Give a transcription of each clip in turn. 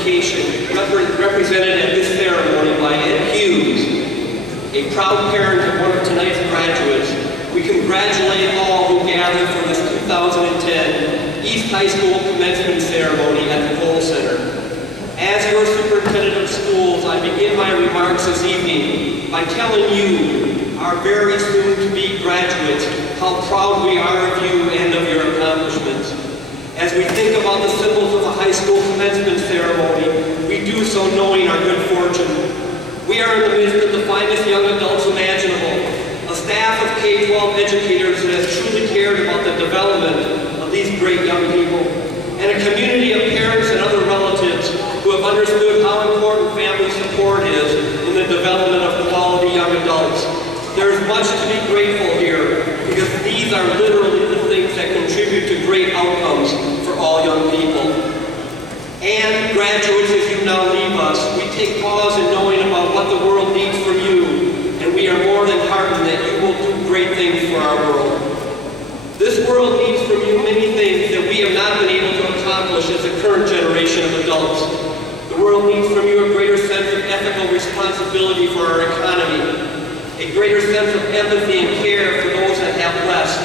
education, represented at this ceremony by Ed Hughes, a proud parent of one of tonight's graduates, we congratulate all who gathered for this 2010 East High School commencement ceremony at the Cole Center. As your superintendent of schools, I begin my remarks this evening by telling you, our very soon-to-be graduates, how proud we are of you and of your accomplishments. As we think about the symbols of the high school commencement ceremony, we do so knowing our good fortune. We are in the midst of the finest young adults imaginable, a staff of K-12 educators that has truly cared about the development of these great young people, and a community of parents and other relatives who have understood how important family support is in the development of quality young adults. There is much to be grateful here, because these are literally the things that contribute to great outcomes for all young people. And graduates, as you now leave us, we take pause in knowing about what the world needs from you, and we are more than heartened that you will do great things for our world. This world needs from you many things that we have not been able to accomplish as the current generation of adults. The world needs from you a greater sense of ethical responsibility for our economy, a greater sense of empathy and care for those that have less,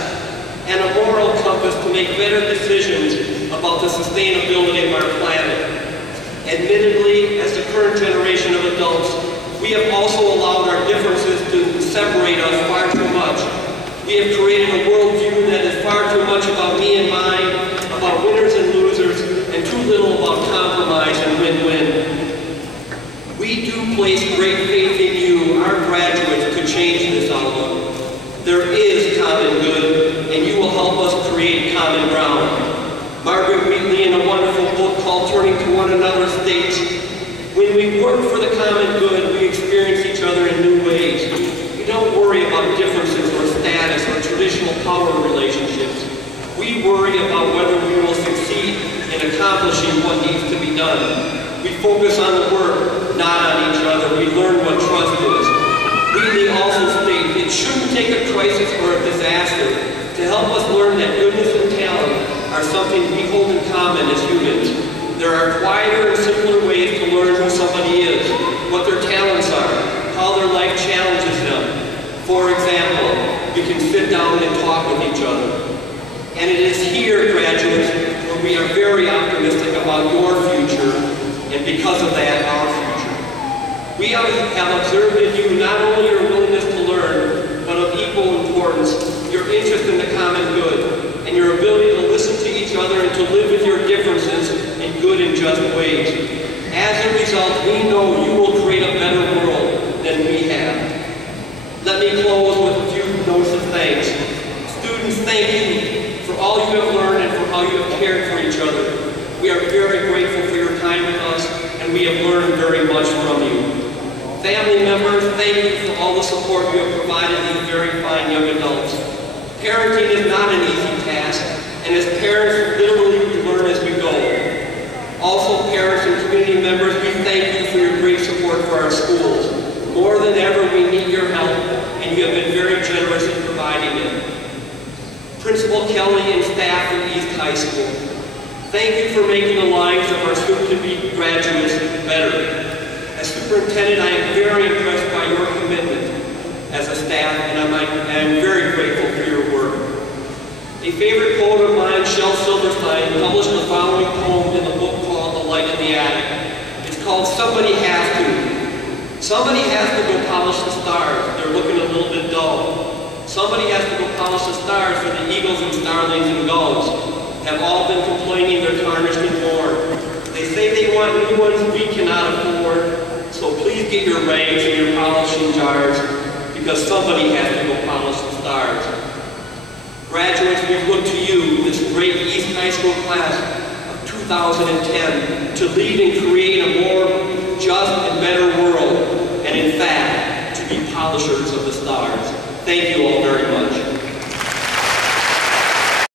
and a moral compass to make better decisions about the sustainability of our planet. Admittedly, as the current generation of adults, we have also allowed our differences to separate us far too much. We have created a worldview that is far too much about me and mine, about winners and losers, and too little about compromise and win-win. We do place great faith in you, our graduates, to change this outlook. There is common good, and you will help us create common ground. Margaret Wheatley, in a wonderful book called Turning to One Another, states, when we work for the common good, we experience each other in new ways. We don't worry about differences or status or traditional power relationships. We worry about whether we will succeed in accomplishing what needs to be done. We focus on the work, not on each other. We learn what trust is. Wheatley also states, it shouldn't take a crisis or a disaster to help us learn that goodness and talent are something we hold in common as humans. There are quieter and simpler ways to learn who somebody is, what their talents are, how their life challenges them. For example, we can sit down and talk with each other. And it is here, graduates, where we are very optimistic about your future, and because of that, our future. We have observed in you not only your willingness to learn, but of equal importance, your interest in the common good, and your ability to listen to each other and to live with your differences in good and just ways. As a result, we know you will create a better world than we have. Let me close with a few notes of thanks. Students, thank you for all you have learned and for how you have cared for each other. We are very grateful for your time with us, and we have learned very much from you. Family members, thank you for all the support you have provided these very fine young adults. Parenting is not an easy task, and as parents, literally we learn as we go. Also, parents and community members, we thank you for your great support for our schools. More than ever, we need your help, and you have been very generous in providing it. Principal Kelly and staff at East High School, thank you for making the lives of our soon-to-be graduates better. As superintendent, I am very impressed by your commitment as a staff, and I'm very grateful for your work. A favorite poet of mine, Shel Silverstein, published the following poem in the book called The Light in the Attic. It's called Somebody Has to. Somebody has to go polish the stars. They're looking a little bit dull. Somebody has to go polish the stars for the eagles and starlings and gulls have all been complaining they're tarnished and worn. They say they want new ones we cannot afford, so please get your rags and your polishing jars, because somebody has to go polish the stars. Graduates, we look to you, this great East High School class of 2010, to lead and create a